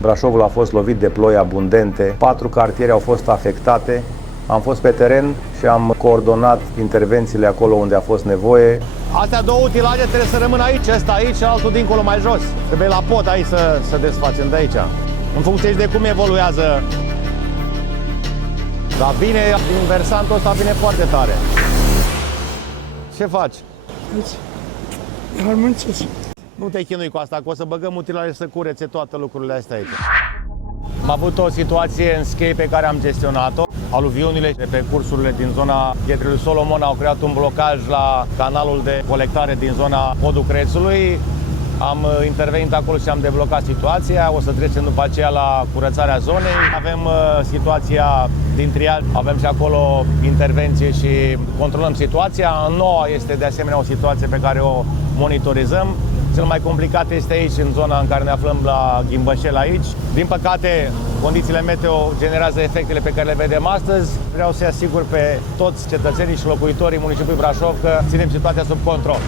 Brașovul a fost lovit de ploi abundente, 4 cartiere au fost afectate. Am fost pe teren și am coordonat intervențiile acolo unde a fost nevoie. Astea două utilaje trebuie să rămână aici, ăsta aici și altul dincolo mai jos. Trebuie la pod aici să desfacem de aici. În funcție de cum evoluează. Dar vine, inversantul ăsta vine foarte tare. Ce faci? Dar muncesc. Nu te chinui cu asta, că o să băgăm utilaje să curețe toate lucrurile astea aici. Am avut o situație în Schei pe care am gestionat-o. Aluviunile de pe cursurile din zona Pietrelui Solomon au creat un blocaj la canalul de colectare din zona podul Crețului. Am intervenit acolo și am deblocat situația. O să trecem după aceea la curățarea zonei. Avem situația din triaj, avem și acolo intervenție și controlăm situația. În noua este de asemenea o situație pe care o monitorizăm. Cel mai complicat este aici, în zona în care ne aflăm la Ghimbășel aici. Din păcate, condițiile meteo generează efectele pe care le vedem astăzi. Vreau să-i asigur pe toți cetățenii și locuitorii municipiului Brașov că ținem situația sub control.